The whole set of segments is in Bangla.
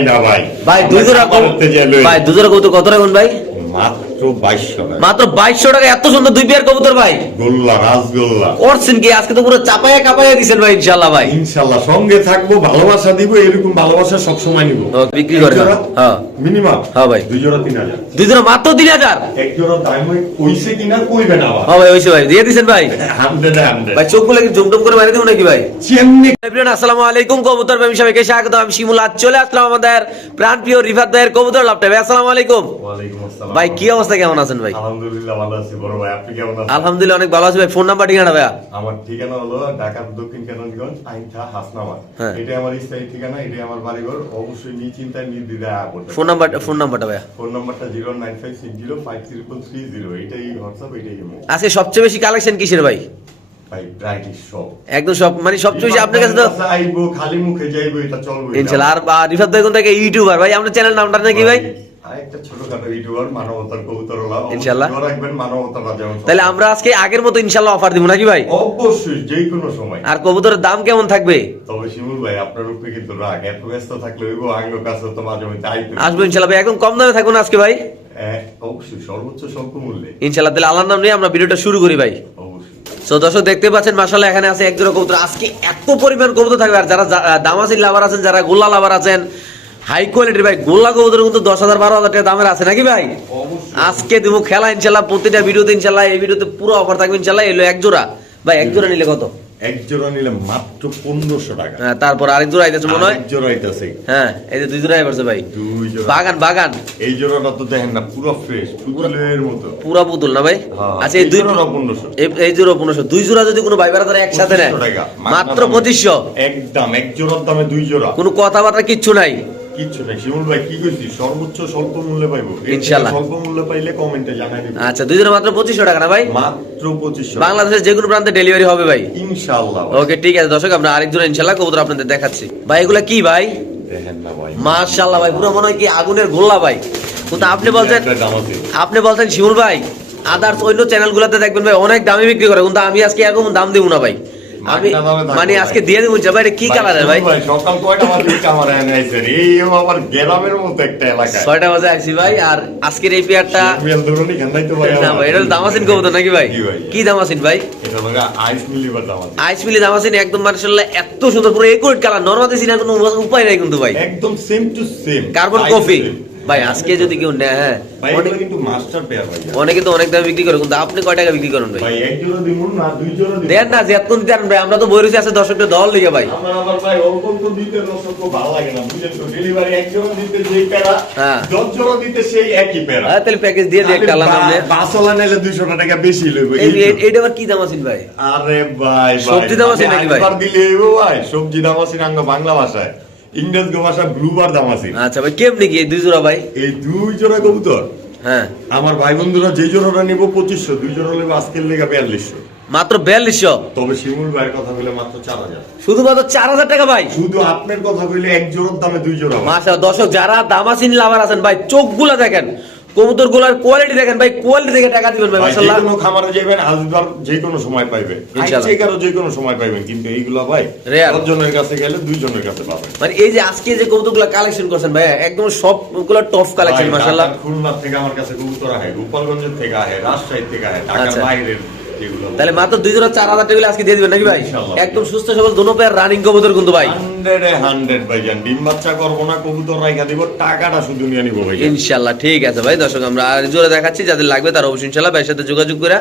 না ভাই। ভাই দুই জোড়া আমার হাতে যে লই- ভাই কবুতর কত রাখুন ভাই? মাত্র বাইশশো টাকা। মাত্র বাইশশো টাকা এত সুন্দর দুই পেয়ার কবুতর ভাই। গোল্লা করছেন কি আজকে তো পুরো চাপায়া দিছেন ভাই ইনশাল্লাহ ভাই। ইনশাল্লাহ সঙ্গে থাকব ভালোবাসা দিব এরকম ভালোবাসা সবসময় নিবো। বিক্রি করে হ্যাঁ। মিনিমাম হ্যাঁ ভাই। দুই জোড়া তিন হাজার। দুই জোড়া মাত্র তিন হাজার? এক জোড়া দাম কইছে কিনা কইবে না হ্যাঁ ভাই হয়েছে ভাই। দিয়ে দিছেন ভাই। হান্ড্রেড হান্ড্রেড ভাই চোখগুলো কি করে মারি দেবো নাকি ভাই? চেমনি আসসালামু আলাইকুম। কবুতর প্রেমী সবাইকে স্বাগত? আমি শিমুল চলে আসলাম আমাদের প্রাণ প্রিয় রিফাত ভাইয়ের কবুতর লাভটা। ভাই আসসালামু আলাইকুম। ভাই কি অবস্থা? কেমন আছেন ভাই? আলহামদুলিল্লাহ ভালো আছি। বড় ভাই আপনি কেমন আছেন? আলহামদুলিল্লাহ অনেক ভালো আছি ভাই। ফোন নাম্বার ঠিকানা আমার ঠিকানা হলো ঢাকার দক্ষিণ কেরানীগঞ্জ আইনথা হাসনাবাদ। হ্যাঁ। এটাই আমার স্থায়ী ঠিকানা এটাই আমার বাড়িঘর। অবশ্যই নিশ্চিন্তায় নির্দ্বিধায় ফোন নাম্বার ফোন নাম্বারটা ভাইয়া। ফোন নাম্বারটা zero nine five six zero five triple three zero এটাই হোয়াটসঅ্যাপ এটাই আজকে সবচেয়ে বেশি কালেকশন কিসের ভাই? একদম সব মানে সবচেয়ে বেশি আপনার কাছে তো আইবো খালি মুখে যাইবো এটা চলবে ইনশাল্লাহ আর রিফাত ভাই কোন থেকে? ইউটিউবার ভাই আপনার চ্যানেল নামটা নাকি ভাই? আরেকটা ছোটখাটো ইউটিউবার মানবতার কবুতর হলো ইনশাল্লাহ। অবশ্যই রাখবেন মানবতার যেমন তাহলে আমরা আজকে আগের মতো অফার দিব নাকি ভাই? অবশ্যই যে কোনো সময়। আর কবুতরের দাম কেমন থাকবে? তবে শিমুল ভাই আপনার উপরে কিন্তু রাগ। এত ব্যস্ত থাকলে ওইব আঙ্গ কাছে তো মাঝে মধ্যে আইতে আসব ভাই একদম কম দামে থাকুন আজকে ভাই? হ্যাঁ, অবশ্যই সর্বোচ্চ স্বল্প মূল্যে। ইনশাল্লাহ তাহলে আল্লাহর নাম নিয়ে আমরা ভিডিওটা শুরু করি ভাই। দর্শক দেখতে পাচ্ছেন মাসাল্লাহ এখানে আছে এক জোড়া কবুতর। আজকে এত পরিমাণ কবুতর থাকবে আর যারা দামাসির লাভার আছেন যারা গোল্লা লাভার আছেন হাই কোয়ালিটির ভাই। গোল্লা কবুতর কিন্তু দশ হাজার বারো হাজার টাকা দামের আছে নাকি ভাই? আজকে দিব খেলা ইনশাল্লাহ। প্রতিটা ভিডিওতে ইনশাল্লাহ এই ভিডিওতে পুরো অফার থাকবে ইনশাল্লাহ। এলো এক জোড়া। ভাই এক জোড়া নিলে কত? এক জোড়া নিলে মাত্র পনেরোশো টাকা। হ্যাঁ, তারপর আরেক জোড়া আইতেছে মনে হয়? জোড়া আইতাছে। হ্যাঁ এই যে দুই জোড়া ভাই। দুই জোড়া। বাগান বাগান। এই জোড়াটা তো দেখেন না পুরো ফ্রেশ পুতুলের মতো। পুরা পুতুল না ভাই? হ্যাঁ, আচ্ছা এই দুই জোড়াটা 1500 এই- জোড়া পনেরোশো। দুই জোড়া যদি কোনো ভাই বেড়াদার একসাথে নেয় মাত্র পঁচিশশো। একদম এক জোড়ার দামে দুই জোড়া। কোনো কথাবার্তা কিচ্ছু নাই। কিচ্ছু নাই। শিমুল ভাই কি কইছি সর্বোচ্চ স্বল্প মূল্যে পাইবো। এর স্বল্প মূল্যে পাইলে কমেন্টে জানাই দিবেন আচ্ছা দুই মাত্র টাকা না ভাই? মাত্র বাংলাদেশের যে কোনো প্রান্তে ডেলিভারি হবে ভাই। ইনশাআল্লাহ ওকে ঠিক আছে দর্শক আমরা আরেকজন ইনশাল্লাহ কবুতর আপনাদের দেখাচ্ছি। ভাই এগুলা কি ভাই? দেখেন না ভাই। মাশাল্লাহ ভাই পুরো মনে হয় কি আগুনের গোল্লা ভাই। কিন্তু আপনি বলছেন। আপনি বলছেন শিমুল ভাই আদার্স অন্য চ্যানেলগুলোতে দেখবেন ভাই অনেক দামে বিক্রি করে কিন্তু আমি আজকে এরকম দাম দিব না ভাই। আমি মানে আজকে দিয়ে দেবো এটা কি কালারের ভাই? সকাল কয়টা বাজে আমার রে? গ্রামের মতো একটা এলাকা ছয়টা বাজে আসছি ভাই আর আজকের এই পেয়ারটা না ভাই এটা দামাসিন কবুতর নাকি ভাই? ভাই। কি দামাসিন ভাই? এটা আইস মিলিবার দাম আছে। আইস মিলি দামাসিন একদম মার্শাল্লাহ এত সুন্দর পুরো একুরেট কালার নর্মাদি সিনা কোনো উপায় নাই কিন্তু ভাই। একদম same to same carbon copy ভাই আজকে যদি কেউ নেয় হ্যাঁ। অনেক কিন্তু মাস্টার পেয়ার ভাই। অনেকে তো অনেক দামে বিক্রি করে কিন্তু আপনি কয় টাকা বিক্রি করেন ভাই? দেন না দিতে ভাই আমরা তো আছে দল লিগে ভাই তাহলে প্যাকেজ দিয়ে একটা আলাদা বাসলা নিলে দুইশো টাকা বেশি লইবে এই এই- এইটা আবার কি দাম আছে ভাই? আরে ভাই সবজি দাম আছে নাকি ভাই? দিলে ভাই সবজি দাম আছে বাংলা ভাষায়। ইংরেজ ভাষা ব্লুবার দাম আছে। আচ্ছা ভাই কেমনি কি দুই জোড়া ভাই? এই দুই জোড়া কবুতর। হ্যাঁ। আমার ভাই বন্ধুরা যে জোড়াটা নিব পঁচিশশো দুই জোড়া নেব আজকের লেগে বিয়াল্লিশশো। মাত্র বিয়াল্লিশশো? তবে শিমুল ভাইয়ের কথা বলে মাত্র চার হাজার। শুধুমাত্র চার হাজার টাকা ভাই? শুধু আপনার কথা বলে এক জোড়ার দামে দুই জোড়া। মাসা দর্শক যারা দামাসিন লাভার আছেন ভাই চোখগুলা দেখেন। কবুতরগুলার কোয়ালিটি দেখেন ভাই কোয়ালিটি দেখে টাকা দিবেন ভাই মাশাআল্লাহ। যে কোনো খামারে যাবেন হাজার যে কোনো সময় পাইবেন। এই কারও যে কোনো সময় পাইবেন কিন্তু এইগুলা ভাই। দশজনের কাছে গেলে দুই জনের কাছে পাবেন। মানে এই যে আজকে যে কবুতরগুলা কালেকশন করছেন ভাই একদম সবগুলো টপ কালেকশন মাশাআল্লাহ। খুলনা থেকে আমার কাছে কবুতর আহে গোপালগঞ্জ থেকে আহে রাজশাহী থেকে আহে ঢাকার আচ্ছা। বাইরের তাহলে মাত্র দুই জোড়া চার হাজার টাকা আজকে দিয়ে দিবেন নাকি ভাই? একদম সুস্থ সবল দোনো পেয়ার রানিং কবুতর কিন্তু ভাই। হান্ড্রেডে হান্ড্রেড ভাই যান। ডিম বাচ্চা করব না কবুতর রাইখা দিব টাকাটা শুধু নিয়ে নিবো ভাই ইনশাল্লাহ ঠিক আছে ভাই। দর্শক আমরা আর জোরে দেখাচ্ছি যাদের লাগবে তারা অবশ্যই ইনশাল্লাহ ভাইয়ের সাথে যোগাযোগ করে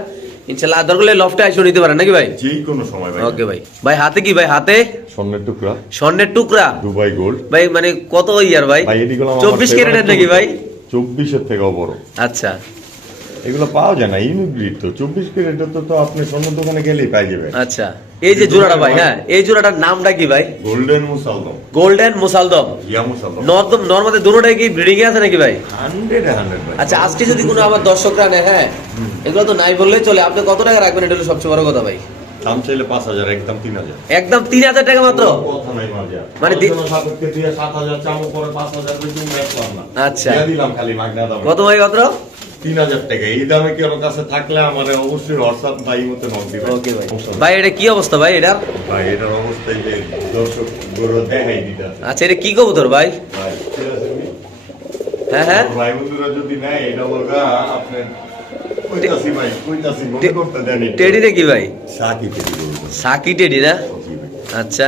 ইনশাল্লাহ আধার করলে লফটে এসে নিতে পারেন নাকি ভাই? যে কোনো সময় ভাই ওকে ভাই। ভাই হাতে কি ভাই হাতে? স্বর্ণের টুকরা। স্বর্ণের টুকরা। Dubai gold. ভাই মানে কত ইয়ার ভাই? ভাই এদিকে চব্বিশ ক্যারেটের নাকি ভাই? চব্বিশের থেকেও বড় আচ্ছা। এগুলো পাওয়া যায় না ইউনিট তো চব্বিশ ক্যারেটের তো তো আপনি স্বর্ণ দোকানে গেলেই পাই যাবেন। আচ্ছা এই যে জোড়াটা ভাই হ্যাঁ এই জোড়াটার নামটা কি ভাই? গোল্ডেন মুসালদম। গোল্ডেন মুসালদম। ইয়া মুসালদম। নর্দম নর্মাদের দুটোটাই কি ব্রিডিং এ আছে নাকি ভাই? হান্ড্রেড হান্ড্রেড ভাই। আচ্ছা আজকে যদি কোনো আমার দর্শকরা নেয় হ্যাঁ এগুলো তো নাই বললেই চলে। আপনি কত টাকা রাখবেন? এটা হলো সবচেয়ে বড় কথা ভাই। দাম চাইলে পাঁচ হাজার একদম তিন হাজার। একদম তিন হাজার টাকা মাত্র? মানে সাত হাজার চামো পরে পাঁচ হাজার আচ্ছা। দিলাম খালি মাগনা দামে। কত ভাই কত? তিন হাজার টাকা। এই দামে কি ওর কাছে থাকলে আমার অবশ্যই হোয়াটসঅ্যাপ এই মতো নক দিবেন। ওকে ভাই। ভাই এটা কি অবস্থা ভাই এটা ভাই এটার অবস্থায় যে দর্শক গরু দেখাই দিতে আচ্ছা এটা কি কবুতর ভাই? ভাই? হ্যাঁ হ্যাঁ। ভাই বন্ধুরা যদি নেয় এটা বলগা আপনি কইতাছি ভাই কইতাছি টে- করতে দেন টেডি রে কি ভাই? সাকি টেডি সাকি টেডি না? আচ্ছা।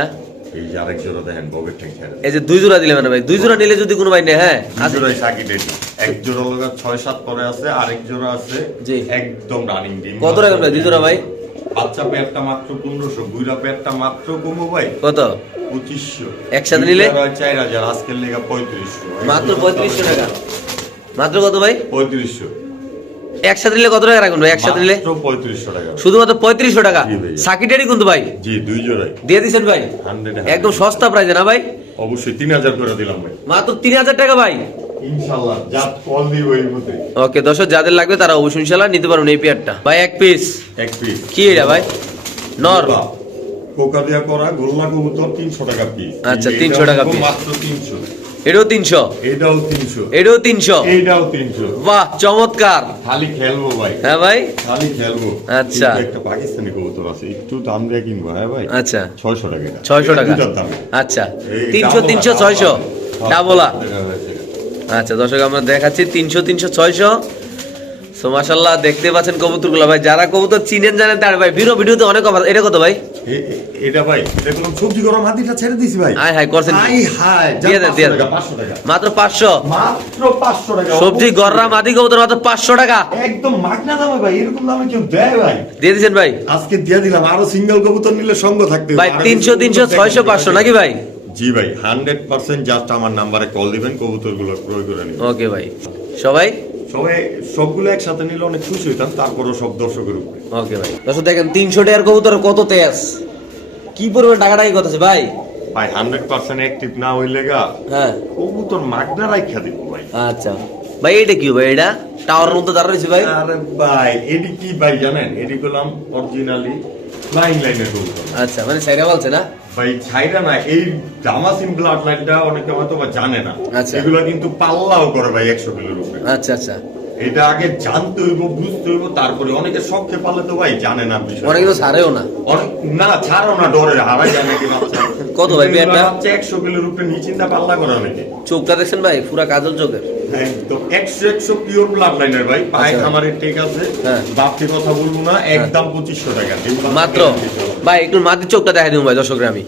এই যে আরেক জোড়া দেখেন বগের ঠ্যাং এই যে দুই জোড়া দিলে মানে ভাই? দুই জোড়া নিলে যদি কোনো ভাই নেয় হ্যাঁ? জোড়াই সাকি টেডি এক জোড়া লগা ছয় সাত পরে আছে আরেক জোড়া আছে জি। একদম রানিং ডিম কত টাকা ভাই দুই জোড়া ভাই? বাচ্চা পেয়ারটা মাত্র পনেরোশো বুইরা পেয়ারটা মাত্র কমবো ভাই। কত? পঁচিশশো। একসাথে নিলে? চার হাজার আজকের লেগা পঁয়ত্রিশশো। মাত্র পঁয়ত্রিশশো টাকা। মাত্র কত ভাই? পঁয়ত্রিশশো। একসাথে নিলে কত টাকা রাখুন ভাই? একসাথে নিলে? পঁয়ত্রিশশো টাকা। শুধুমাত্র পঁয়ত্রিশশো টাকা? কিন্তু ভাই। জি দুই জোড়াই দিয়ে দিচ্ছেন ভাই? একদম সস্তা প্রাইজে না ভাই? অবশ্যই তিন হাজার করে দিলাম ভাই। মাত্র তিন হাজার টাকা ভাই। ওকে দর্শক যাদের লাগবে তারা অবশ্যই ইনশাল্লাহ নিতে পারবেন এই পেয়ারটা। ভাই এক পিস এক পিস কি এটা ভাই? নর। করা গোল্লা কবুতর তিনশো টাকা পিস আচ্ছা, 300 টাকা piece। মাত্র তিনশো। এটাও তিনশো। এটাও তিনশো। এটাও তিনশো। এটাও তিনশো। বাহ চমৎকার। খালি খেলব ভাই। হ্যাঁ ভাই? খালি খেলব। আচ্ছা। একটা পাকিস্তানি কবুতর আছে একটু দাম দিয়ে কিনবো হ্যাঁ ভাই? আচ্ছা। ছয়শো টাকা ছয়শো টাকা। আচ্ছা। তিনশো তিনশো ছয়শো। হ্যাঁ, ডাবলা আচ্ছা দর্শক আমরা দেখাচ্ছি তিনশো তিনশো ছয়শো। সো দেখতে পাচ্ছেন কবুতরগুলো ভাই যারা কবুতর চিনেন জানেন তার ভাই ভিডিও ভিডিওতে অনেক অফার এটা কত ভাই? এটা ভাই এটা কোনো সবজি গরম হাতিটা ছেড়ে দিছি ভাই। আয় হায় করছেন হায় যা দিয়ে দেন, দিয়ে দেন। 500 টাকা, মাত্র পাঁচশো? মাত্র 500 টাকা। সবজি গররা মাদি কবুতর মাত্র পাঁচশো টাকা। একদম মাগনা দামে ভাই এরকম দামে কেউ দেয় ভাই। দিয়ে দিচ্ছেন ভাই? আজকে দিয়ে দিলাম আরও সিঙ্গেল কবুতর নিলে সঙ্গ থাকতে ভাই আরও তিনশো কিছু তিনশো কবুতর ছয়শো দেখেন। পাঁচশো নাকি ভাই? জি ভাই হান্ড্রেড পার্সেন্ট জাস্ট আমার নাম্বারে কল দিবেন কবুতরগুলো ক্রয় করে ওকে ভাই। সবাই? সবাই সবগুলো একসাথে নিলে অনেক খুশি হইতাম তারপরও সব দর্শকের উপরে। ওকে ভাই। দর্শক দেখেন তিনশো টাকার কবুতর কত তেজ। কি পরিমাণ টাকা টাকা করতেছে ভাই? ভাই হান্ড্রেড পার্সেন্ট অ্যাক্টিভ না হইলে গা হ্যাঁ। কবুতর মাগনা রাখা দিব ভাই। আচ্ছা। ভাই এটা কি ভাই এটা? টাওয়ার মধ্যে দাঁড়া রয়েছে ভাই? আরে ভাই এডি কি ভাই জানেন? এডি করলাম অরিজিনালি ফ্লাইং লাইনের কবুতর। আচ্ছা মানে সাইরা বলছে না? ভাই ছাইরা না এই জামা ব্লাড আউটলাইনটা অনেকে হয়তো বা জানে না। আচ্ছা। এগুলো কিন্তু পাল্লাও করে ভাই একশো কিলোর উপরে। আচ্ছা আচ্ছা। এটা আগে জানতে হইব বুঝতে হইব তারপরে অনেকে শখে পারলে তো ভাই জানে না বিষয় অনেক ছাড়েও না। অনেক না ছাড়ো না ডরে হারাই যায় নাকি বাচ্চা। কত ভাই? বাচ্চা একশো কিলোর উপরে নিচিন্তা পাল্লা করে অনেকে চোখটা দেখছেন ভাই পুরা কাজল চোখের। একদম একশো একশো পিওর ব্লাড লাইনের ভাই পায়ে আচ্ছা। খামারের টেক আছে। হ্যাঁ। বাপকে কথা বলব না একদম পঁচিশশো টাকা মাত্র? ভাই একটু মাটির চোখটা দিব ভাই আমি।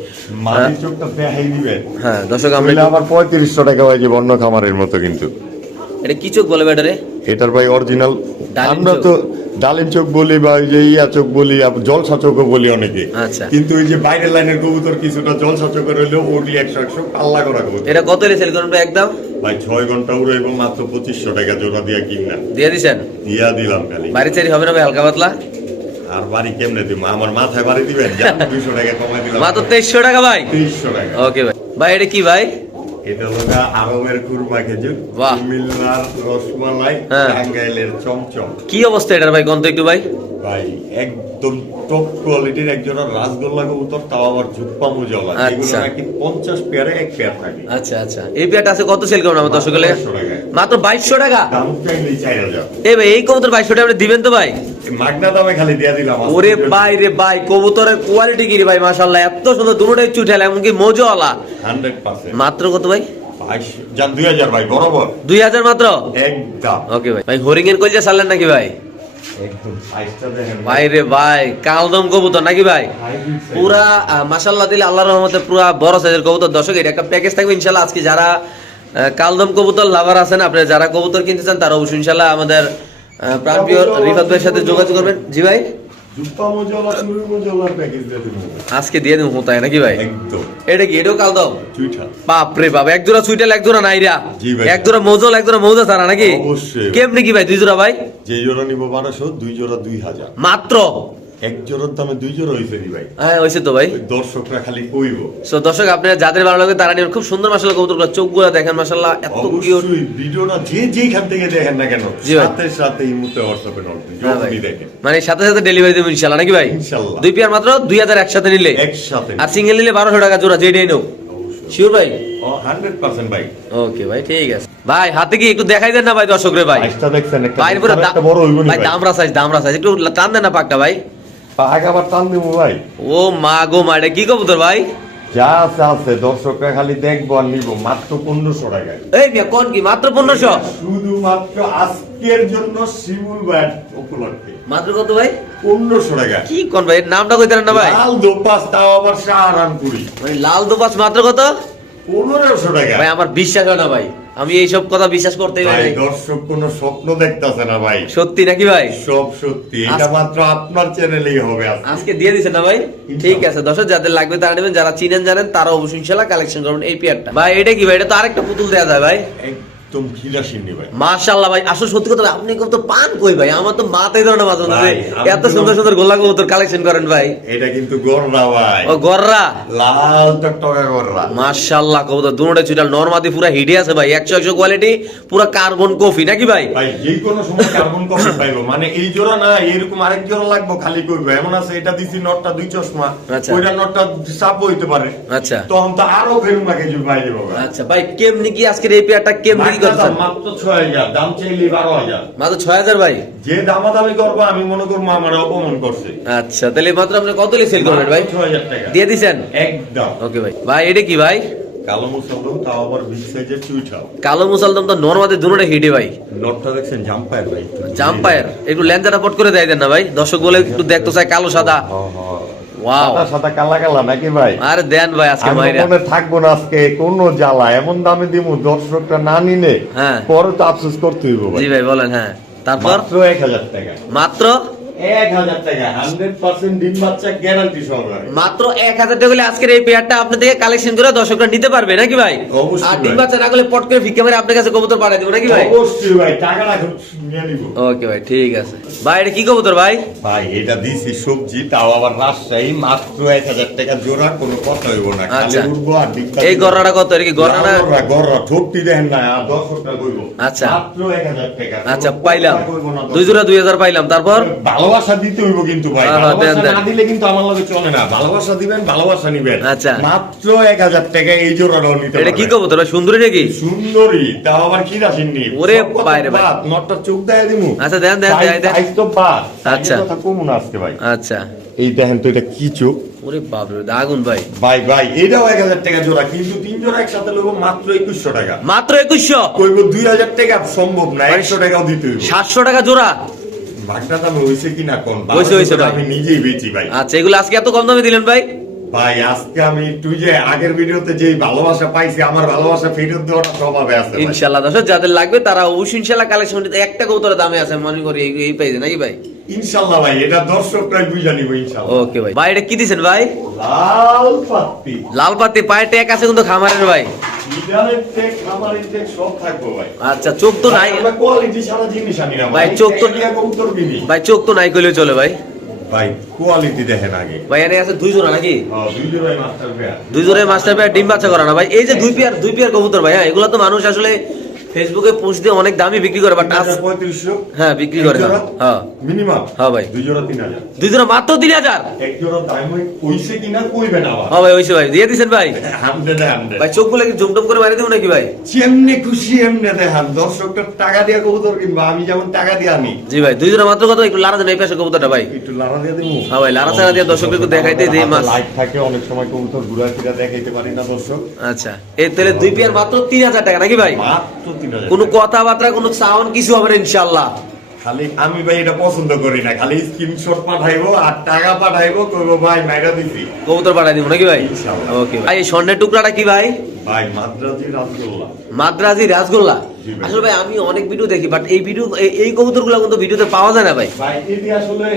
মাটির চোখটা দেখাই দিবেন। হ্যাঁ দর্শক আমরা তাহলে আবার পঁয়ত্রিশশো টাকা হয় যে বন্য খামারের মতো কিন্তু। এটা কি চোখ বলে ব্যাটারে? এটার ভাই অরিজিনাল আমরা তো ডালিম চোখ বলি বা ওই যে ইয়া চোখ বলি জলসা চোখও বলি অনেকে। আচ্ছা। কিন্তু ওই যে বাইরের লাইনের কবুতর কিছুটা জলসা চোখের হইলেও ওটি একশো একশো পাল্লা করা কবুতর। এটা কত সেল ভাই একদম? ভাই ছয় ঘণ্টা উড়াইব মাত্র পঁচিশশো টাকা জোড়া দিয়া কিনা। দিয়ে দিছেন? দিয়া দিলাম খালি। বাড়ি চারি হবে না ভাই হালকা পাতলা? আর বাড়ি কেমনে দিব? আমার মাথায় বাড়ি দিবেন? দুইশো টাকা কমাই দিলাম। মাত্র তেইশশো টাকা ভাই? তেইশশো টাকা। ওকে ভাই। ভাই এটা কি ভাই? এটা হলো আরবের কুরমা খেজুর কুমিল্লার রসমালাই হ্যাঁ। টাঙ্গাইলের চমচম। কি অবস্থা এটার ভাই গন্ধ একটু ভাই? ভাই একদম টপ কোয়ালিটির একজনের রাসগোল্লা কবুতর তাও আবার ঝুপ্পা মুজলা আচ্ছা। এগুলো নাকি পঞ্চাশ পেয়ারে এক পেয়ার থাকে। আচ্ছা আচ্ছা। এই পেয়ারটা আছে কত সেল করবেন আমার দর্শক মাত্র 500 বাইশশো টাকা? এই ভাই এই কবুতর বাইশশো টাকা দিবেন তো ভাই? মাগনা দামে খালি দিয়ে দিলাম ওরে ভাই রে ভাই কবুতরের কোয়ালিটি কি রে ভাই মাশাআল্লাহ এত সুন্দর দুটোটাই চুটেল এমনকি মজওয়ালা। Hundred percent. মাত্র কত ভাই? যান দুই হাজার ভাই বরাবর। দুই হাজার মাত্র? একদম। ওকে ভাই ভাই হরিং এর সারলেন নাকি ভাই? ভাই রে ভাই কালদম কবুতর নাকি ভাই? পুরা আহ, মাশাআল্লাহ দিলে আল্লাহর রহমতে পুরা বড় সাইজের কবুতর। দর্শক এটা একটা প্যাকেজ থাকবে ইনশাল্লাহ আজকে যারা কালদম কবুতর লাভার আছেন। আপনি যারা কবুতর কিনতে চান তারা অবশ্যই ইনশাআল্লাহ আমাদের আহ, প্রাণপ্রিয় রিফাত ভাইয়ের সাথে যোগাযোগ করবেন। জি ভাই? দিয়ে দিবো। আজকে দিয়ে নাকি ভাই? একদম। এটা কি এটাও কালদম? চুইঠা। বাপ এক জোড়া সুইটাল এক জোড়া নাইরা। জি ভাই। এক জোড়া মৌজল এক জোড়া মৌজা ছাড়া নাকি? অবশ্যই। কেমনি কি ভাই দুই জোড়া ভাই? যে জোড়া নিবো বারোশো দুই জোড়া দুই হাজার। মাত্র? এক জোড়ার দামে দুই জোড়া হয়েছে নি ভাই। হ্যাঁ তো ভাই। দর্শকরা খালি কইব। সো দর্শক আপনারা যাদের ভালো লাগে তারা নিয়ে খুব সুন্দর মাসাল্লাহ কবুতরগুলো চোখগুলো দেখেন মাসাল্লাহ এত কিউট ভিডিওটা যে যেখান থেকে দেখেন না কেন সাথে সাথে এই মুহূর্তে হোয়াটসঅ্যাপে নক দিন হ্যাঁ দেখেন। মানে সাথে সাথে ডেলিভারি দেবো ইনশাল্লাহ নাকি ভাই? ইনশাল্লাহ। দুই পেয়ার মাত্র দুই হাজার একসাথে নিলে। একসাথে আর সিঙ্গেল নিলে বারোশো টাকা জোড়া যেটাই নেও। শিওর ভাই? ভাই। ওকে ভাই ঠিক আছে। ভাই হাতে কি একটু দেখাই দেন না ভাই দর্শক রে ভাই দেখছেন একটা বড় ভাই দামরা সাইজ দামরা সাইজ একটু টান দেন না পাকটা ভাই। পাক আবার টান দেবো ভাই। ও মা গো মা এটা কি কবুতর ভাই? যা আছে আছে। দর্শকরা খালি দেখব আর নিবো। মাত্র পনেরোশো টাকায় এই মিয়া কোন কি? মাত্র পনেরোশো? শুধুমাত্র আজকের জন্য শিমুল ব্যাট উপলক্ষে। মাত্র কত ভাই? পনেরোশো টাকা কি কোন ভাই? এর নামটা কইতে না ভাই? লাল দোপাস তাও আবার সাহারানপুরি ভাই লাল দুপাস মাত্র কত? পনেরোশো টাকা। ভাই আমার বিশ্বাস হয় না ভাই। আমি এই সব কথা বিশ্বাস করতে ভাই পারি দর্শক কোন স্বপ্ন দেখতেছে না ভাই। সত্যি নাকি ভাই? সব সত্যি। এটা মাত্র আপনার চ্যানেলেই হবে আজকে। আজকে দিয়ে দিছেন না ভাই? ঠিক আছে দর্শক যাদের লাগবে তারা নেবেন যারা চিনেন জানেন তারা অবশ্যই ইনশাআল্লাহ কালেকশন করবেন এই পেয়ারটা ভাই এটা কি ভাই? এটা তো আরেকটা পুতুল দেয়া যায় ভাই। একদম খিলাসিনি ভাই। মাশাআল্লাহ ভাই আসলে সত্যি কথা আপনি কত পান কই ভাই? আমার তো মাথায় ধরে না মাঝে মাঝে এত সুন্দর সুন্দর গোলা কবুতর কালেকশন করেন ভাই। এটা কিন্তু গররা ভাই। ও গররা? লাল টকটকা গররা। মাশাআল্লাহ কবুতর দুটোটা চুটাল নরমাদি পুরা হিডে আছে ভাই। একশো একশো কোয়ালিটি পুরা কার্বন কফি নাকি ভাই? ভাই যে কোনো সময় কার্বন কপি পাইবো। মানে এই জোড়া না এরকম আরেক জোড়া লাগবো খালি করব। এমন আছে এটা দিছি নটটা দুই চশমা। আচ্ছা। ওইটা নটটা চাপ হইতে পারে। আচ্ছা। তখন তো আরও লাগে ভাই। আচ্ছা ভাই কেমনি কি আজকের এই পেয়ারটা কেমনি কি মাত্র মাত্র ছয় হাজার দাম চাইলে বারো হাজার। মাত্র ছয় হাজার ভাই? যে দামাদামি করব আমি মনে করব আমার অপমান করছে। আচ্ছা তাহলে মাত্র আপনি কত সেল করবেন ভাই? ছয় হাজার টাকা। দিয়ে একদম। ওকে ভাই। ভাই এটা কি ভাই? কালো মুসলমান তাও আবার বিগ সাইজের চুইঠাও কালো মুসালদম তো নরমাদি দুটোটা হিডে ভাই। নটটা দেখছেন জাম্পায়ার ভাই জাম্পায়ার একটু ল্যাঞ্জাটা পট করে দেয় দেন না ভাই। দর্শক বলে একটু দেখতে চাই কালো সাদা। ওয়াও সাদা কালা কালা নাকি ভাই? আরে দেন ভাই আজকে মনে থাকব না আজকে কোনো জ্বালা এমন দামে দিব দর্শকটা না নিলে হ্যাঁ। পরে তো আফসোস করতে হইব ভাই। জি ভাই বলেন হ্যাঁ। তারপর? মাত্র এক হাজার টাকা। মাত্র এক হাজার টাকা হান্ড্রেড পার্সেন্ট ডিম বাচ্চা গ্যারান্টি সহকারে। মাত্র এক হাজার টাকা হলে আজকের এই পেয়ারটা আপনার থেকে কালেকশন করে দর্শকরা নিতে পারবে নাকি ভাই? অবশ্যই আর ডিম বাচ্চা না করলে পট করে ভিক্ষা মেরে আপনার কাছে কবুতর পাঠিয়ে দেবো নাকি ভাই? অবশ্যই ভাই টাকাটা নিয়ে নিব। ওকে ভাই ঠিক আছে। ভাই এটা কি কবুতর ভাই? ভাই এটা দিছি সবজি তাও আবার রাজশাহী মাত্র এক হাজার টাকা জোড়া কোনো কথা হইব না। আচ্ছা। এই গররাটা কত? কি গররা গররা গররা ঠোঁটটি দেখেন না দর্শকটা কইব। আচ্ছা। মাত্র এক হাজার টাকা। আচ্ছা পাইলাম। দুই জোড়া দুই হাজার পাইলাম। তারপর? ভালোবাসা দিতে হইব কিন্তু ভাই হ্যাঁ, হ্যাঁ, ভালোবাসা না দিলে কিন্তু আমার লগে চলে না। ভালোবাসা দিবেন ভালোবাসা নিবেন। আচ্ছা। মাত্র এক হাজার টাকা এই জোড়াটাও নিতে এটা কি পারবেন। কবুতর সুন্দরী নাকি? সুন্দরী তাও আবার কি রাসিনি ওরে বাইরে ভাই। নটটা চোখ দেয় দিমু। আচ্ছা, দেন, দেন, দেন, দেন। তো বাদ। আচ্ছা। কথা কমু না আজকে ভাই। আচ্ছা। এই দেখেন তো এটা কি চোখ? ওরে বাপরে আগুন ভাই। ভাই ভাই এটাও এক হাজার টাকা জোড়া কিন্তু তিন জোড়া একসাথে লইব মাত্র একুশশো টাকা। মাত্র একুশশো? কইব দুই হাজার টাকা সম্ভব না একশো টাকাও দিতে সাতশো টাকা জোড়া? ভাগটা দাম হয়েছে কিনা কোন? হইছে, হইছে ভাই। আমি নিজেই বেচি ভাই। আচ্ছা এগুলো আজকে এত কম দামে দিলেন ভাই? ভাই আজকে আমি তুই যে আগের ভিডিওতে যে ভালোবাসা পাইছি আমার ভালোবাসা ফেরত দেওয়াটা স্বভাবে আছে ইনশাআল্লাহ দর্শক যাদের লাগবে তারা অবশ্যই ইনশাআল্লাহ কালেকশনটিতে একটা কৌতরের দামে আছে মনে করি এই- এই পাইছে নাকি ভাই? ভাই এটা দর্শকরাই বুঝা নিব ওকে ভাই। ভাই এটা কি দিছেন ভাই? লাল পাত্তি লাল পাতি পায়ে ট্যাগ আছে কিন্তু খামারের ভাই। আচ্ছা চোখ তো নাই। ভাই, চোখ তো- ভাই চোখ তো নাই করলেও চলে ভাই। ভাই কোয়ালিটি দেখেন আগে। ভাই এনে আছে দুই জোড়া নাকি? দুই মাস্টার পেয়ার দুই জোড়ায় মাস্টার পেয়ার ডিম বাচ্চা করা না ভাই। এই যে দুই পেয়ার দুই পেয়ার কবুতর ভাই হ্যাঁ এগুলো তো মানুষ আসলে ফেসবুকে পোস্ট দিয়ে অনেক দামি বিক্রি করে বাট পঁয়ত্রিশশো। হ্যাঁ বিক্রি করে হ্যাঁ। মিনিমাম? হ্যাঁ ভাই। দুই জোড়া তিন হাজার দুই জোড়া মাত্র তিন হাজার এক জোড়া দাম কইছে কিনা কইবেন আবার। হ্যাঁ ভাই ওইসে ভাই। দিয়ে দিছেন ভাই। হান্ড্রেড হান্ড্রেড ভাই চোখগুলো কি জমটম করে মারি দেবো নাকি ভাই? যেমনি খুশি এমনি দেখান দর্শকটা টাকা দিয়ে কবুতর কিনবা আমি যেমন টাকা দিয়ে আনি। জি ভাই দুই জোড়া মাত্র কত? একটু লারা দেন এই পাশে কবুতরটা ভাই। একটু লাড়া দিয়ে দিবো হ্যাঁ ভাই লারা চারা দিয়ে দর্শককে দেখাইতে দিই মাছ। লাইভ থাকে অনেক সময় কবুতর ঘুরা ফিরা দেখাইতে পারি না দর্শক। আচ্ছা। এই তাহলে দুই পেয়ার মাত্র তিন হাজার টাকা নাকি ভাই? মাত্র কোনো কথাবার্তা কোনো সাউন্ড কিছু হবে না ইনশাল্লাহ। খালি আমি ভাই এটা পছন্দ করি না খালি স্ক্রিনশট পাঠাইবো আর টাকা পাঠাইবো কইবো ভাই মাইরা দিছি। কবুতর পাঠাই দিব নাকি ভাই? ওকে ভাই এই স্বর্ণের টুকরাটা কি ভাই? ভাই মাদ্রাজি রাজগোল্লা মাদ্রাজি ভাই। আসলে ভাই আমি অনেক ভিডিও দেখি বাট এই ভিডিও এই কবুতরগুলো কিন্তু ভিডিওতে পাওয়া যায় না ভাই। ভাই এটি আসলে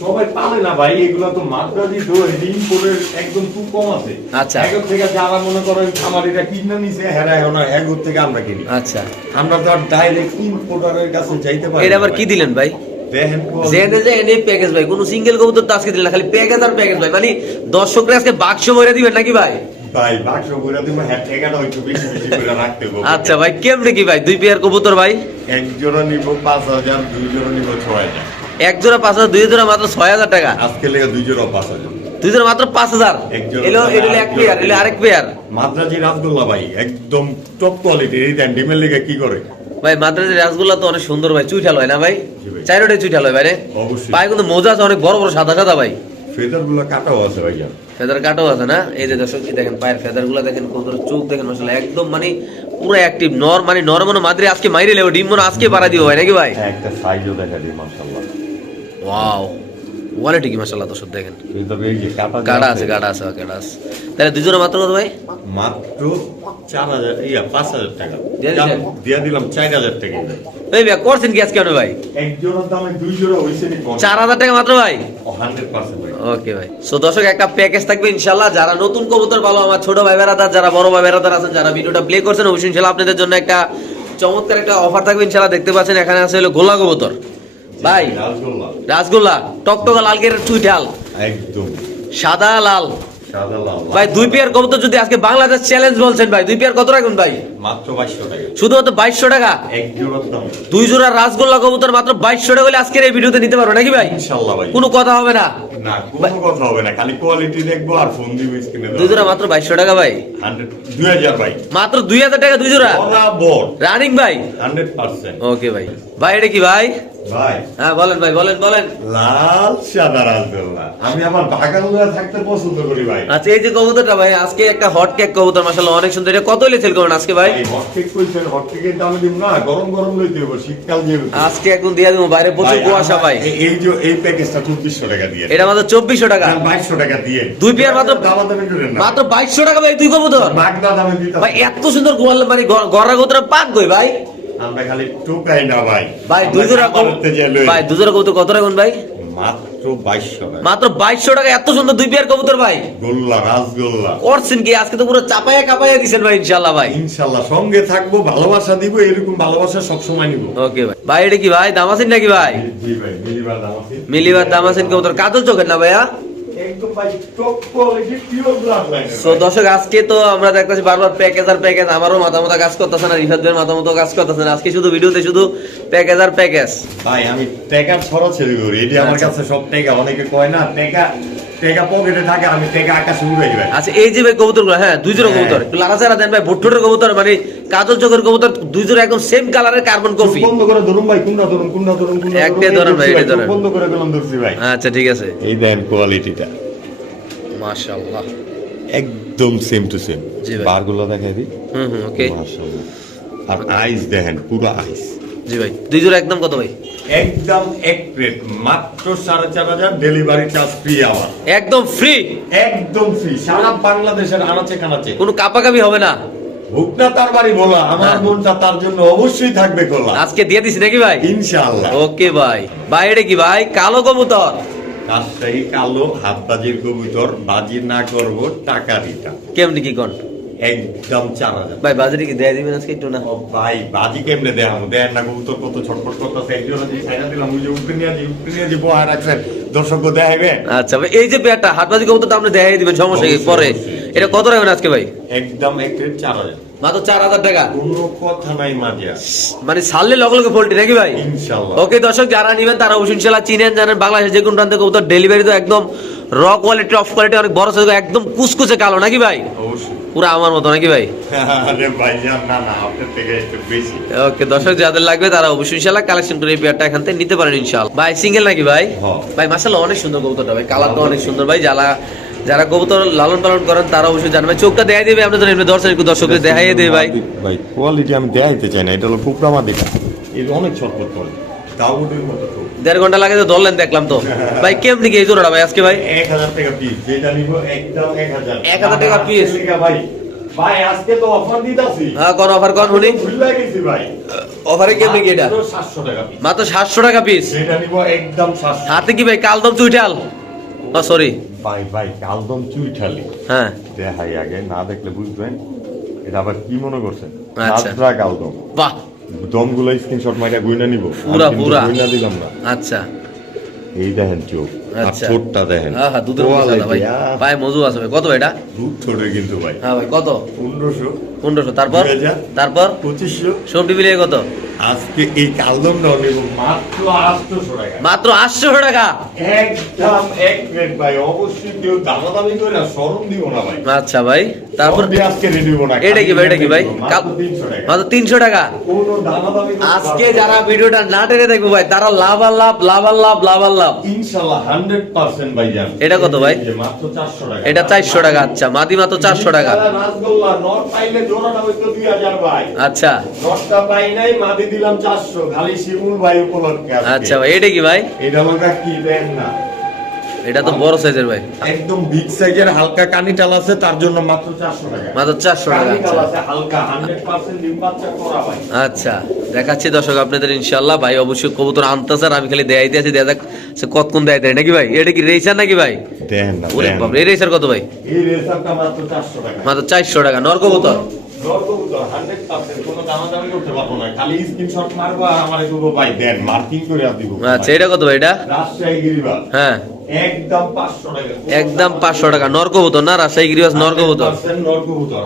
সবাই পালে না ভাই এগুলো তো মাদ্রাজি দই ডিম করে একদম খুব কম আছে। আচ্ছা। এগোর থেকে যারা মনে করেন খামারিরা কিনে নিছে হেরা এখন এগোর থেকে আমরা কিনি। আচ্ছা। আমরা তো আর ডাইরেক্ট ইম্পোর্টারের কাছে যাইতে পারি এটা আবার কি দিলেন ভাই? প্যাকেজ ভাই কোনো সিঙ্গেল কবুতর তো আজকে দিলেন খালি প্যাকেজ আর প্যাকেজ ভাই। মানে দর্শকরা আজকে বাক্স ভরে দিবেন নাকি ভাই? ভাই বাক্স করে দিব হ্যাঁ ঠেকাটা একটু বেশি বেশি করে রাখতে হবে। আচ্ছা ভাই কেমনে কি ভাই? দুই পেয়ার কবুতর ভাই? এক জোড়া নিব পাঁচ হাজার দুই জোড়া নিব ছয় হাজার। এক জোড়া পাঁচ হাজার দুই জোড়া মাত্র ছয় হাজার টাকা? আজকে লেগে দুই জোড়া পাঁচ হাজার। দুই জোড়া মাত্র পাঁচ হাজার? এক এলো এলো এক পেয়ার এলো আরেক পেয়ার। মাদ্রাজি রাসগোল্লা ভাই একদম টপ কোয়ালিটি এই দেন ডিমের লেগে কি করে? ভাই রাসগোল্লা তো অনেক সুন্দর ভাই চুইঠাল হয় না ভাই? চুইঠাল হয় ভাই রে? ভাই কিন্তু মোজা আছে অনেক বড় বড় সাদা সাদা ভাই। ফেদারগুলো কাটাও আছে ভাইয়া। ফেদার কাটাও আছে না? এই যে দর্শক দেখেন পায়ের ফেদারগুলো দেখেন কবুতরের চোখ দেখেন মাসাল্লাহ একদম মানে পুরো অ্যাক্টিভ নর মানে নরমনো মাদ্রি আজকে মাইরে লেবো ডিম মনে আজকে পাড়া দিব ভাই নাকি ভাই? হ্যাঁ, একটা সাইজও দেখা দিই মাশাআল্লাহ। ওয়াও কোয়ালিটি কি মাসাল্লাহ দর্শক দেখেন। কাটা আছে কাটা আছে কাটা আছে। তাহলে দুজনে মাত্র কত ভাই? মাত্র চার হাজার ইয়া পাঁচ হাজার টাকা। দিয়ে দিলাম চার হাজার টাকা। ভাই এই ভাই করছেন কি আজকে আপনি ভাই? এক জোড়ার দামে দুই জোড়া হয়েছে চার হাজার টাকা মাত্র ভাই? ভাই। ওকে ভাই। সো দর্শক একটা প্যাকেজ থাকবে ইনশাল্লাহ যারা নতুন কবুতর ভালো আমার ছোট ভাই বেড়াদার যারা বড় ভাই বেড়াদার আছেন যারা ভিডিওটা প্লে করছেন অবশ্যই ইনশাল্লাহ আপনাদের জন্য একটা চমৎকার একটা অফার থাকবে ইনশাল্লাহ দেখতে পাচ্ছেন এখানে আছে হলো গোলা কবুতর। ভাই রাসগোল্লা। টকটকা লাল গের চুইঠাল একদম। সাদা লাল। ভাই দুই পেয়ার কবুতর যদি আজকে বাংলাদেশ চ্যালেঞ্জ বলছেন ভাই দুই পেয়ার কত রাখবেন ভাই? মাত্র বাইশশো টাকা। শুধুমাত্র বাইশশো টাকা? দুই জোড়া রাসগোল্লা কবুতর মাত্র বাইশশো টাকা হলে আজকের এই ভিডিওতে নিতে পারো নাকি ভাই? ভাই। কোনো কথা হবে না। না কোনো কথা হবে না। খালি কোয়ালিটি দেখব আর ফোন দিব স্ক্রিনে দুই জোড়া মাত্র বাইশশো টাকা ভাই। দুই হাজার ভাই। মাত্র দুই হাজার টাকা দুই জোড়া? রানিং ভাই? Hundred percent. ওকে ভাই। ভাই এটা কি ভাই? ভাই। হ্যাঁ বলেন ভাই বলেন বলেন। লাল সাদা রাসগোল্লা আমি আমার বাগানগুলো থাকতে পছন্দ করি ভাই। আচ্ছা এই যে কবুতরটা ভাই আজকে একটা হট কেক কবুতর মাসাল্লাহ অনেক সুন্দর। এটা কত হলে সেল করবেন আজকে ভাই? হট কেক কইছেন হট কেকের দাম দিব না গরম গরম লইতে হবে শীতকাল যেহেতু আজকে একদম দিয়ে দেবো বাইরে প্রচুর কুয়াশা ভাই। এই- যে এই প্যাকেজটা চব্বিশশো টাকা দিয়ে। এটা মাত্র চব্বিশশো টাকা। বাইশশো টাকা দিয়ে। দুই পেয়ার মাত্র দামা দামি করেন না। মাত্র বাইশশো টাকা ভাই দুই কবুতর। বাগদা দামে দিতে ভাই এত সুন্দর গোয়াল মানে গড়া কবুতর পাক গই ভাই। আমরা খালি টোকাই না ভাই। ভাই যে ভাই কবুতর কত রাখুন ভাই? মাত্র বাইশশো মাত্র বাইশশো টাকা এত সুন্দর দুই পেয়ার কবুতর ভাই। গোল্লা রাসগোল্লা। করছেন কি? আজকে তো পুরো চাপাইয়া কাপাইয়া দিছেন ভাই ইনশাল্লাহ ভাই। ইনশাল্লাহ সঙ্গে থাকব ভালোবাসা দিব এরকম ভালোবাসা সবসময় নিব। ওকে ভাই। ভাই এটা কি ভাই দাম আছেন নাকি ভাই? জি ভাই মিলিবার দাম আছে মিলিবার দাম আছেন কবুতর। কাজল চোখের না ভাইয়া? একদম ভাই top quality pure blood line so দর্শক আজকে তো আমরা দেখতেছি বারবার প্যাকেজ আর প্যাকেজ আমারও মাথা মাথা কাজ করতেছে না রিফাদের মাথা মতো কাজ করতেছে না। আজকে শুধু ভিডিওতে শুধু প্যাকেজ আর প্যাকেজ ভাই আমি প্যাকেজ ছড়া ছেড়ে করি এটি আমার আচ্ছা। কাছে সব টাকা অনেকে কয় না টাকা টাকা পকেটে থাকে আমি টাকা আকাশে উড়াই ভাই আচ্ছা এই যে ভাই কবুতর হ্যাঁ দুই জোড়া হ্যাঁ। কবুতর একটু দেন ভাই ভুট্টোটের কবুতর মানে কাজল চোখের কবুতর দুই জোড়া একদম সেম কালারের কার্বন চোখ বন্ধ করে ধরুন ভাই কোনটা ধরুন কোনটা ধরুন কোনটা একটাই ধরুন ভাই, এই ধরুন। বন্ধ করে গেলাম ধরছি ভাই। আচ্ছা ঠিক আছে। এই দেন কোয়ালিটিটা মাশাআল্লাহ। একদম সেম টু সেম বারগুলো দেখাই দিই। হুম হুম ওকে মাশাআল্লাহ। আর আইস দেখেন পুরো আইস জি ভাই দুই জোড়া একদম কত ভাই? একদম এক প্লেট মাত্র সাড়ে চার হাজার ডেলিভারি চার্জ ফ্রি আবার একদম ফ্রি একদম ফ্রি সারা বাংলাদেশের আনাচে কানাচে। কোনো কাপাকাপি হবে না। ভুকনা তার বাড়ি বলা আমার হ্যাঁ। মনটা তার জন্য অবশ্যই থাকবে খোলা আজকে দিয়ে দিছি নাকি ভাই? ইনশাআল্লাহ। ওকে ভাই। ভাই এটা কি ভাই? কালো কবুতর? রাজশাহী কালো হাত বাজির কবুতর বাজি না করব টাকা রিটার্ন কেমনি কি কোন? একদম চানা যাবে। ভাই বাজারে কি দেয়া দিবেন আজকে একটু না? ভাই বাজি কেমনে দেয় আমি দেয় না কবুতর কত ছটফট করতেছে একজন যে ছাইনা দিলাম। ওই যে উপরে নিয়ে উপরে নিয়ে রাখছেন দর্শক দেখাইবে আচ্ছা ভাই এই যে পেয়ারটা হাটবাজি কবুতরটা আপনি দেখাই দিবেন সমস্যা কি? পরে। এটা কত রাখবেন আজকে ভাই? একদম এক চার হাজার। মাত্র চার হাজার টাকা। কথা নাই মানে ছাড়লে লগে লগে পোল্ট্রি নাকি ভাই? ওকে দর্শক যারা নিবেন তারা অবশ্যই ইনশাল্লাহ চিনেন জানেন বাংলাদেশের যে কোনো প্রান্তে কবুতর ডেলিভারি তো একদম র কোয়ালিটি অফ কোয়ালিটি অনেক বড় সাইজ একদম কুচকুচে কালো নাকি ভাই? পুরো আমার মতো নাকি ভাই? ওকে দর্শক যাদের লাগবে তারা অবশ্যই ইনশাল্লাহ কালেকশন করে এই পেয়ারটা এখান থেকে নিতে পারেন ইনশাল্লাহ ভাই সিঙ্গেল নাকি ভাই? হ্যাঁ। ভাই মাসাল্লাহ অনেক সুন্দর কবুতরটা ভাই। কালারটা অনেক সুন্দর ভাই। যারা যারা কবুতর লালন পালন করেন তারা অবশ্যই জানবে। চোখটা দেখাই দেবে আপনাদের এমনি দর্শক একটু দর্শকদের দেখাই দেবে ভাই। ভাই কোয়ালিটি আমি দেখাইতে চাই না এটা হলো কুকরা মাদিকা এটা অনেক ছটফট করে দাউদের মতো। দেড় ঘণ্টা লাগে তো ধরলেন দেখলাম তো। ভাই কেমনি এই জোড়াটা ভাই আজকে ভাই? এক হাজার টাকা পিস যেটা নিব একদম এক হাজার। এক হাজার টাকা piece? ভাই ভাই আজকে তো অফার দিতাছি। হ্যাঁ কোন অফার কোন শুনি। ভুলে গেছি ভাই। অফারে কেমনি এটা? সাতশো টাকা পিস মাত্র সাতশো টাকা পিস যেটা নিব একদম সাতশো। হাতে কি ভাই কালদম চুইঠাল? ও সরি ভাই ভাই চুই চুইঠালি। হ্যাঁ। দেখাই আগে না দেখলে বুঝবেন। এটা আবার কি মনে করছেন? আচ্ছা। কালদম। বাহ। দমগুলো স্ক্রিনশট মাইটা গুইনা নিব। পুরা, পুরা। গুইনা দিলাম না। আচ্ছা। এই দেখেন চোখ। আর আচ্ছা ঠোঁটটা দেখেন। হ্যাঁ দুধের মতো ভাই। ভাই মজু আছে ভাই। কত এটা? দুধ ঠোঁটে কিন্তু ভাই। ভাই কত? পনেরোশো। পনেরোশো। তারপর? তারপর? পঁচিশশো। সবটি মিলিয়ে কত? আজকে এই কালদমটাও নেব মাত্র আটশোশো টাকা। মাত্র আটশো টাকা? একদম এক প্লেট ভাই। অবশ্যই কেউ দামাদামি করে আর সরম দিব না ভাই। আচ্ছা ভাই তারপর আজকে রেডি দিব না। এটা কি ভাই এটা কি ভাই? মাত্র তিনশো টাকা। আজকে যারা ভিডিওটা না টেনে দেখব ভাই তারা লাভ আর লাভ লাভ আর লাভ লাভ আর লাভ। ইনশাল্লাহ এটা কত ভাই? মাত্র চারশো টাকা। এটা চারশো টাকা আচ্ছা। মাদি মাত্র চারশো টাকা। রাসগোল্লা নট পাইলে জোড়াটা হইতো দুই হাজার ভাই। আচ্ছা। নটটা পাই নাই মাদি দিলাম চারশো। খালি শিমুল ভাই উপলক্ষে আচ্ছা ভাই এটা কি ভাই? এটা কি দেন না। এটা তো বড় সাইজের ভাই। একদম বিগ সাইজের হালকা কানি টাল আছে তার জন্য মাত্র চারশো টাকা। মাত্র চারশো টাকা কানি টাল আচ্ছা। আছে হালকা হান্ড্রেড পার্সেন্ট ডিম বাচ্চা করা ভাই আচ্ছা দেখাচ্ছি দর্শক আপনাদের ইনশাল্লাহ ভাই অবশ্যই কবুতর আনতেছে আর আমি খালি দেয়াইতে আছি দেখা যাক সে কতক্ষণ দেয় দেয়। নাকি ভাই? এটা কি রেসার নাকি ভাই? দেন না ওরে বাবা এই রেসার কত ভাই? এই রেসারটা মাত্র চারশো টাকা। মাত্র চারশো টাকা নর কবুতর? নর কবুতর 100% কোনো দামাদামি করতে পারব না। খালি স্ক্রিনশট মারবা আমারে দেবো ভাই দেন মার্কিং করে দিব। আচ্ছা এটা কত ভাই এটা? রাজশাহী গিরিবাস। হ্যাঁ। একদম 500 টাকা। একদম পাঁচশো টাকা নর না? রাজশাহী গিরিবাস নর কবুতর 100% নর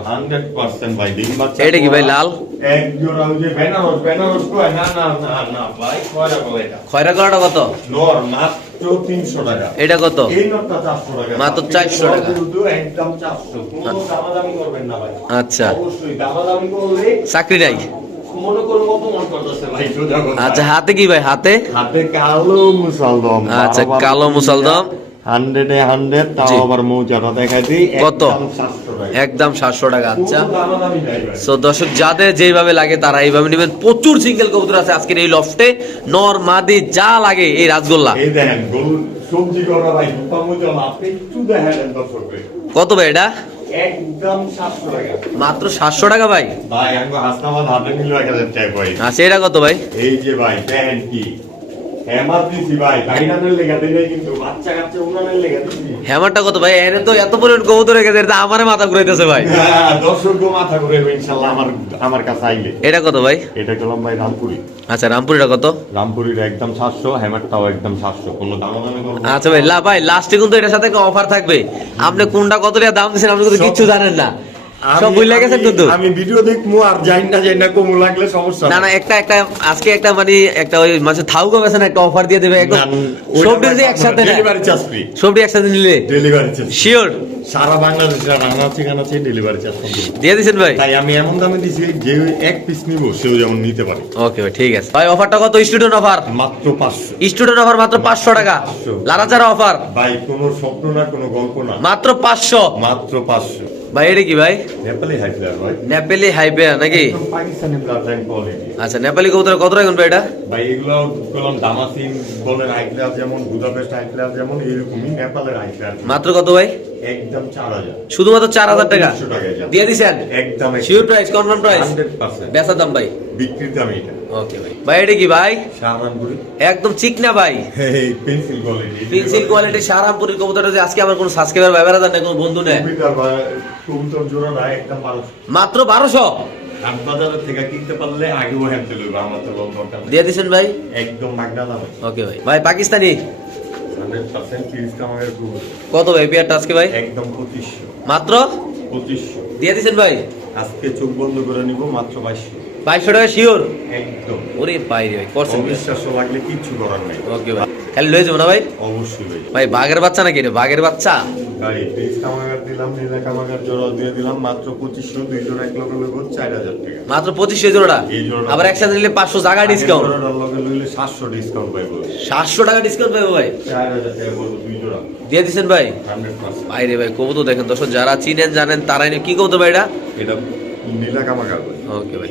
100% ভাই ডিম বাচ্চা এটা কি ভাই, লাল? এক জোড়া ওই যে বেনারস বেনারস কয়? না না না না ভাই কয়টা খয়রা করাটা কত? নর মাত্র 300 টাকা এটা কত? এই নরটা 400 টাকা। মাত্র 400 টাকা। শুধু একদম 400 কোনো দামাদামি করবেন আচ্ছা। করলে চাকরি নাই। আচ্ছা হাতে কি ভাই হাতে? হাতে কালো মুসলদম। আচ্ছা, কালো মুসলদম। হান্ড্রেডে হান্ড্রেড তাও। আবার মৌজাটা দেখাই দিই কত? একদম 700 টাকা। একদম সাতশো টাকা আচ্ছা। সো দর্শক যাদের যেভাবে লাগে তারা এইভাবে নেবেন। প্রচুর সিঙ্গেল কবুতর আছে আজকের এই লফটে নর মাদি যা লাগে এই রাজগোল্লা এই দেখেন সবজি করা ভাই আপনি একটু দেখেন কত ভাই এটা? একদম 700 টাকা। মাত্র সাতশো টাকা ভাই? ভাই আচ্ছা এটা কত ভাই? এই যে ভাই কি? হেমার দিছি ভাই বাইরানের লেখা দিলে কিন্তু? বাচ্চা কাচ্চা উনানের লেখা দিছি হ্যামারটা কত ভাই? এনে তো এত পরিমাণ কবুতর রেখেছে এটা আমারে মাথা ঘুরাইতেছে ভাই। দর্শক মাথা করে ইনশাল্লাহ আমার আমার কাছে আইলে। এটা কত ভাই? এটা গেলাম ভাই রামপুরি। আচ্ছা রামপুরিটা কত? রামপুরির একদম সাতশো হ্যামারটাও একদম সাতশো। কোনো দামাদামি করব আচ্ছা ভাই লা ভাই লাস্টে কিন্তু এটার সাথে অফার থাকবে। আপনি কোনটা কত টাকা দাম দিচ্ছেন আপনি কিন্তু কিচ্ছু জানেন না। সব গেছেন আমি- ভিডিও আর যাই না যাই না কমু লাগলে সমস্যা না না একটা একটা আজকে একটা মানে একটা ওই থাউ না একটা অফার দিয়ে দেবে একদম যদি একসাথে ডেলিভারি চার্জ ফ্রি সবটি একসাথে নিলে? ডেলিভারি চার্জ শিওর সারা বাংলাদেশে রান্না ঠিকানা আছে ডেলিভারি চার্জ দিয়ে দিছেন ভাই? তাই আমি এমন দামে দিছি যে এক পিস নিব সেও যেমন নিতে পারে। ওকে ভাই ঠিক আছে। ভাই অফারটা কত? স্টুডেন্ট অফার মাত্র পাঁচশো। স্টুডেন্ট অফার মাত্র পাঁচশো টাকা। 500 লারাচারা অফার ভাই কোনো স্বপ্ন না কোনো গল্প না। মাত্র পাঁচশো। মাত্র পাঁচশো। ভাই এটা কি ভাই? নেপালি হাই প্লেয়ার ভাই। নেপালি হাইপে নাকি? পাকিস্তানি ব্লাড লাইন কোয়ালিটি আচ্ছা নেপালি কবুতর কত রাখুন ভাই এটা? ভাই এগুলো কলম দামাসিন বলের হাই প্লেয়ার যেমন বুদাপেস্ট হাই প্লেয়ার যেমন এরকমই নেপালের হাই প্লেয়ার মাত্র কত ভাই? একদম চার হাজার। শুধুমাত্র চার হাজার টাকা? 300 টাকায় দিয়ে দিছেন? একদম sure price confirm price hundred percent বেচার দাম ভাই। বিক্রির দাম এটা। ওকে ভাই। ভাই এটা কি ভাই? শাহরানপুরি একদম চিকনা ভাই? পেন্সিল কোয়ালিটি পেন্সিল কোয়ালিটি সারামপুরের কবুতরটা যে আজকে আমার কোনো সাবস্ক্রাইবার ভাইবারা দেন না কোনো বন্ধু নেই। কবিতার জোড়া না একদম বারোশো। মাত্র বারোশো? হাট থেকে কিনতে পারলে আগেও হ্যান্ড লইব আমার তো লোক দিয়ে দিছেন ভাই? একদম মাগনা দামে ওকে ভাই। ভাই পাকিস্তানি? কত ভাই পেয়ারটা আজকে ভাই? একদম পঁচিশশো। মাত্র? পঁচিশশো। দিয়ে দিছেন ভাই? আজকে চোখ বন্ধ করে নিব মাত্র বাইশশো। বাইশশো টাকা শিওর? একদম। ওরে বাইরে ভাই করছেন অবিশ্বাস্য লাগলে কিচ্ছু করার নেই। ওকে ভাই। খালি লয়ে যাব না ভাই? অবশ্যই ভাই ভাই বাঘের বাচ্চা নাকি বাঘের বাচ্চা? কামাগার দিলাম নীলা কামাগার জোড়া দিয়ে দিলাম মাত্র পঁচিশশো দুই জোড়া এক লগে লইব চার হাজার টাকা। মাত্র পঁচিশশো জোড়া আবার একসাথে নিলে পাঁচশো জায়গা ডিসকাউন্ট লগে লইলে সাতশো ডিসকাউন্ট পাইব। সাতশো টাকা ডিসকাউন্ট পাবো ভাই? চার হাজার টাকা বলব দুই জোড়া। দিয়ে দিচ্ছেন ভাই? ভাই রে ভাই কবুতর দেখেন দর্শক যারা চিনেন জানেন তারাই কি কবুতর ভাই এটা? এটা নীলা কামাগার। ওকে ভাই।